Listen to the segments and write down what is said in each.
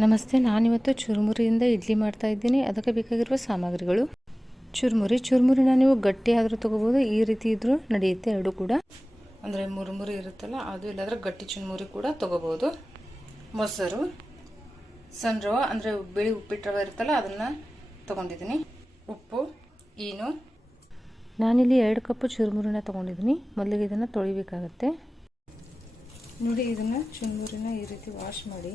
ನಮಸ್ತೆ, ನಾನಿವತ್ತು ಚುರುಮುರಿಯಿಂದ ಇಡ್ಲಿ ಮಾಡ್ತಾ ಇದ್ದೀನಿ. ಅದಕ್ಕೆ ಬೇಕಾಗಿರುವ ಸಾಮಗ್ರಿಗಳು. ಚುರುಮುರಿ, ಚುರುಮುರಿನ ನೀವು ಗಟ್ಟಿ ಆದರೂ ತೊಗೋಬೋದು, ಈ ರೀತಿ ಇದ್ದರೂ ನಡೆಯುತ್ತೆ ಎರಡು ಕೂಡ. ಅಂದರೆ ಮುರುಮುರಿ ಇರುತ್ತಲ್ಲ, ಅದು ಇಲ್ಲಾಂದರೆ ಗಟ್ಟಿ ಚುರುಮುರಿ ಕೂಡ ತೊಗೋಬೋದು. ಮೊಸರು ಸಣ್ಣ ರವ ಅಂದರೆ ಬಿಳಿ ಉಪ್ಪಿಟ್ಟು ರವೆ ಇರುತ್ತಲ್ಲ, ಅದನ್ನು ತೊಗೊಂಡಿದ್ದೀನಿ. ಉಪ್ಪು, ಈನು. ನಾನಿಲ್ಲಿ ಎರಡು ಕಪ್ಪು ಚುರುಮುರಿನ ತೊಗೊಂಡಿದ್ದೀನಿ. ಮೊದಲಿಗೆ ಇದನ್ನು ತೊಳಿಬೇಕಾಗತ್ತೆ. ನೋಡಿ, ಇದನ್ನು ಚುರುಮುರಿನ ಈ ರೀತಿ ವಾಶ್ ಮಾಡಿ.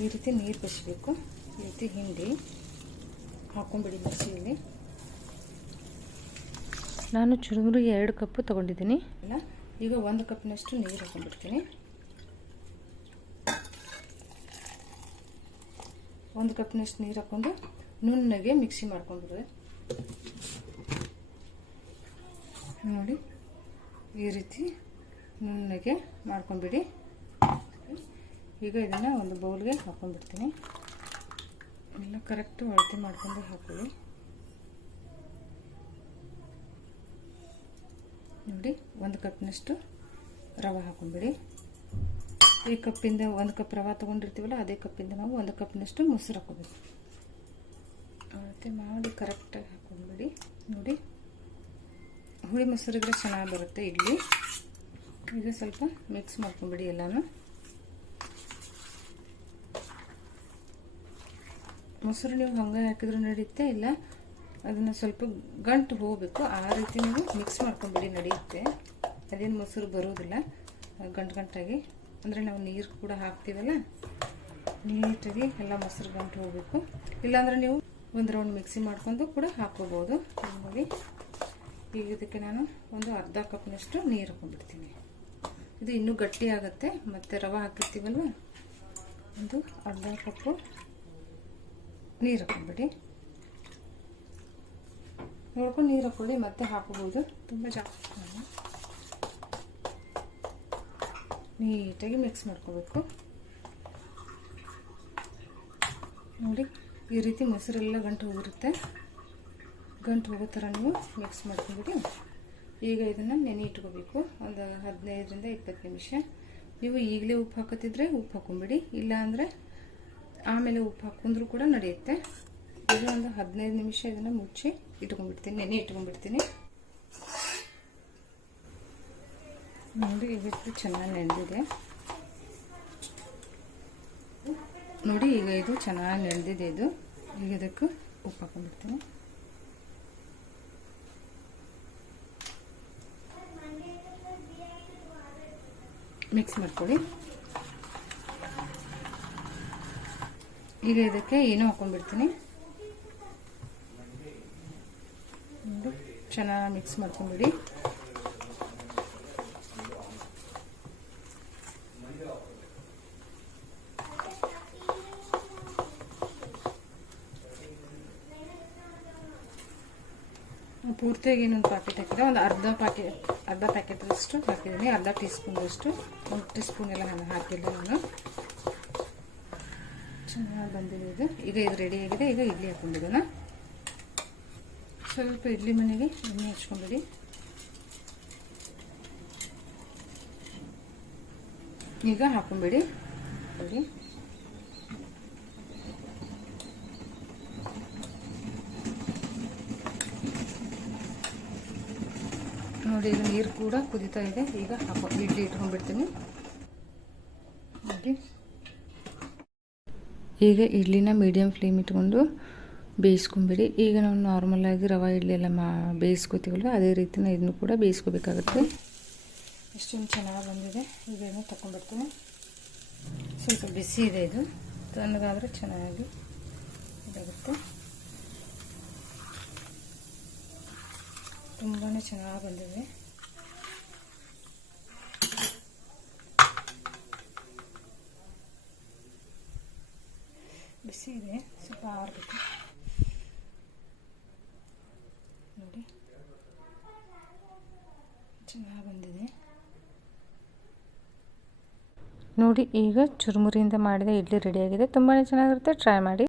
ಈ ರೀತಿ ನೀರು ಬಸಬೇಕು. ಈ ರೀತಿ ಹಿಂಡಿ ಹಾಕೊಂಡ್ಬಿಡಿ ಮಿಕ್ಸಿಯಲ್ಲಿ. ನಾನು ಚುರುಮುರಿಗೆ ಎರಡು ಕಪ್ಪು ತೊಗೊಂಡಿದ್ದೀನಿ. ಅಲ್ಲ ಈಗ ಒಂದು ಕಪ್ನಷ್ಟು ನೀರು ಹಾಕೊಂಡ್ಬಿಡ್ತೀನಿ. ಒಂದು ಕಪ್ನಷ್ಟು ನೀರು ಹಾಕ್ಕೊಂಡು ನುಣ್ಣಗೆ ಮಿಕ್ಸಿ ಮಾಡ್ಕೊಂಡ್ಬಿಡುವೆ ನೋಡಿ ಈ ರೀತಿ ನುಣ್ಣಗೆ ಮಾಡ್ಕೊಂಬಿಡಿ ಈಗ ಇದನ್ನು ಒಂದು ಬೌಲ್ಗೆ ಹಾಕೊಂಡ್ಬಿಡ್ತೀನಿ. ಎಲ್ಲ ಕರೆಕ್ಟು ಅಳತೆ ಮಾಡ್ಕೊಂಡು ಹಾಕೊಳ್ಳಿ. ನೋಡಿ, ಒಂದು ಕಪ್ನಷ್ಟು ರವೆ ಹಾಕೊಂಡ್ಬಿಡಿ. ಈ ಕಪ್ಪಿಂದ ಒಂದು ಕಪ್ ರವೆ ತೊಗೊಂಡಿರ್ತೀವಲ್ಲ, ಅದೇ ಕಪ್ಪಿಂದ ನಾವು ಒಂದು ಕಪ್ನಷ್ಟು ಮೊಸರು ಹಾಕೋಬೇಕು. ಅಳತೆ ಮಾಡಿ ಕರೆಕ್ಟಾಗಿ ಹಾಕೊಂಡ್ಬಿಡಿ. ನೋಡಿ, ಹುಳಿ ಮೊಸರಿದ್ರೆ ಚೆನ್ನಾಗಿ ಬರುತ್ತೆ ಇಡ್ಲಿ. ಈಗ ಸ್ವಲ್ಪ ಮಿಕ್ಸ್ ಮಾಡ್ಕೊಂಬಿಡಿ ಎಲ್ಲನೂ. ಮೊಸರು ನೀವು ಹಂಗೆ ಹಾಕಿದ್ರು ನಡೆಯುತ್ತೆ ಇಲ್ಲ. ಅದನ್ನು ಸ್ವಲ್ಪ ಗಂಟು ಹೋಗಬೇಕು. ಆ ರೀತಿ ನೀವು ಮಿಕ್ಸ್ ಮಾಡ್ಕೊಂಬಿಡಿ ನಡೆಯುತ್ತೆ ಅದೇನು ಮೊಸರು ಬರೋದಿಲ್ಲ. ಗಂಟು ಗಂಟಾಗಿ. ಅಂದರೆ ನಾವು ನೀರು ಕೂಡ ಹಾಕ್ತೀವಲ್ಲ? ನೀಟಾಗಿ ಎಲ್ಲ ಮೊಸರು ಗಂಟು ಹೋಗಬೇಕು. ಇಲ್ಲಾಂದರೆ ನೀವು ಒಂದು ರೌಂಡ್ ಮಿಕ್ಸಿ ಮಾಡ್ಕೊಂಡು ಕೂಡ ಹಾಕೋಬೋದು ನೋಡಿ. ಈಗ ಇದಕ್ಕೆ ನಾನು ಒಂದು ಅರ್ಧ ಕಪ್ನಷ್ಟು ನೀರು ಹಾಕೊಂಡ್ಬಿಡ್ತೀನಿ ಇದು ಇನ್ನೂ ಗಟ್ಟಿ ಆಗುತ್ತೆ. ಮತ್ತು ರವೆ ಹಾಕಿರ್ತೀವಲ್ವ? ಒಂದು ಅರ್ಧ ಕಪ್ಪು ನೀರು ಹಾಕೊಂಡ್ಬಿಡಿ ನೋಡ್ಕೊಂಡು ನೀರು ಹಾಕೊಳ್ಳಿ ಮತ್ತೆ ಹಾಕೋಬೋದು. ತುಂಬ ಜಾಸ್ತಿ ನೀಟಾಗಿ ಮಿಕ್ಸ್ ಮಾಡ್ಕೋಬೇಕು. ನೋಡಿ, ಈ ರೀತಿ ಮೊಸರೆಲ್ಲ ಗಂಟು ಹೋಗಿರುತ್ತೆ. ಗಂಟು ಹೋಗೋ ಥರ ನೀವು ಮಿಕ್ಸ್ ಮಾಡ್ಕೊಂಬಿಡಿ. ಈಗ ಇದನ್ನು ನೆನೆ ಇಟ್ಕೋಬೇಕು. ಒಂದು ಹದಿನೈದರಿಂದ ಇಪ್ಪತ್ತು ನಿಮಿಷ. ನೀವು ಈಗಲೇ ಉಪ್ಪು ಹಾಕತ್ತಿದ್ರೆ ಉಪ್ಪು ಹಾಕೊಂಬಿಡಿ. ಇಲ್ಲ ಅಂದರೆ ಆಮೇಲೆ ಉಪ್ಪು ಹಾಕೊಂಡ್ರು ಕೂಡ ನಡೆಯುತ್ತೆ. ಇದು ಒಂದು ಹದಿನೈದು ನಿಮಿಷ ಇದನ್ನು ಮುಚ್ಚಿ ಇಟ್ಕೊಂಡ್ಬಿಡ್ತೀನಿ, ನೆನೆ ಇಟ್ಕೊಂಡ್ಬಿಡ್ತೀನಿ. ನೋಡಿ ಇವತ್ತು ಚೆನ್ನಾಗಿ ನೆನೆದಿದೆ. ನೋಡಿ, ಈಗ ಇದು ಚೆನ್ನಾಗಿ ನೆನೆದಿದೆ ಇದು. ಈಗ ಇದಕ್ಕೆ ಉಪ್ಪು ಹಾಕೊಂಡ್ಬಿಡ್ತೀನಿ. ಮಿಕ್ಸ್ ಮಾಡ್ಕೊಳ್ಳಿ. ಈಗ ಇದಕ್ಕೆ ಏನೋ ಹಾಕೊಂಡ್ಬಿಡ್ತೀನಿ. ಚೆನ್ನಾಗಿ ಮಿಕ್ಸ್ ಮಾಡ್ಕೊಂಬಿಡಿ. ಪೂರ್ತಿಯಾಗಿ ಇನ್ನೊಂದು ಪ್ಯಾಕೆಟ್ ಹಾಕಿದ್ರೆ ಒಂದು ಅರ್ಧ ಪ್ಯಾಕೆಟ್ ಅರ್ಧ ಪ್ಯಾಕೆಟ್ ಅಷ್ಟು ಹಾಕಿದ್ದೀನಿ. ಅರ್ಧ ಟೀ ಸ್ಪೂನ್ ಅಷ್ಟು ಒಂದು ಟೀ ಸ್ಪೂನ್ ಎಲ್ಲ ನಾನು ಹಾಕಿದ್ದೆ ನಾನು. ಚೆನ್ನಾಗಿ ಬಂದಿದೆ ಇದು ಈಗ ಇದು ರೆಡಿ ಆಗಿದೆ. ಈಗ ಇಡ್ಲಿ ಹಾಕೊಂಡಿದ್ದಾನ ಸ್ವಲ್ಪ ಇಡ್ಲಿ ಮನೆಗೆ ಎಣ್ಣೆ ಹಚ್ಕೊಂಬಿಡಿ. ಈಗ ಹಾಕೊಂಬಿಡಿ. ನೋಡಿ. ನೋಡಿ, ಈಗ ನೀರು ಕೂಡ ಕುದೀತಾ ಇದೆ. ಈಗ ಹಾಕೋ ಇಡ್ಲಿ ಇಟ್ಕೊಂಡ್ಬಿಡ್ತೀನಿ. ನೋಡಿ. ಈಗ ಇಡ್ಲಿನ ಮೀಡಿಯಮ್ ಫ್ಲೇಮ್ ಇಟ್ಕೊಂಡು ಬೇಯಿಸ್ಕೊಂಬಿಡಿ. ಈಗ ನಾವು ನಾರ್ಮಲಾಗಿ ರವೆ, ಇಡ್ಲಿ ಎಲ್ಲ ಮಾ ಬೇಯಿಸ್ಕೊತೀವಲ್ವ? ಅದೇ ರೀತಿನ ಇದನ್ನು ಕೂಡ ಬೇಯಿಸ್ಕೋಬೇಕಾಗುತ್ತೆ. ಇಷ್ಟೊಂದು ಚೆನ್ನಾಗಿ ಬಂದಿದೆ. ಈಗ ಇದನ್ನು ತಗೊಂಡ್ಬಿಡ್ತೀನಿ ಸ್ವಲ್ಪ ಬಿಸಿ ಇದೆ ಇದು. ತಣ್ಣಗಾದರೆ ಚೆನ್ನಾಗಿ ಇದಾಗುತ್ತೆ. ತುಂಬಾ ಚೆನ್ನಾಗಿ ಬಂದಿದೆ. ಬಿಸಿ ಇದೆ ಸ್ವಲ್ಪ ಆರಬೇಕು. ನೋಡಿ. ಚೆನ್ನಾಗಿ ಬಂದಿದೆ. ನೋಡಿ, ಈಗ ಚುರುಮುರಿಯಿಂದ ಮಾಡಿದ ಇಡ್ಲಿ ರೆಡಿಯಾಗಿದೆ ತುಂಬಾ ಚೆನ್ನಾಗಿರುತ್ತೆ. ಟ್ರೈ ಮಾಡಿ.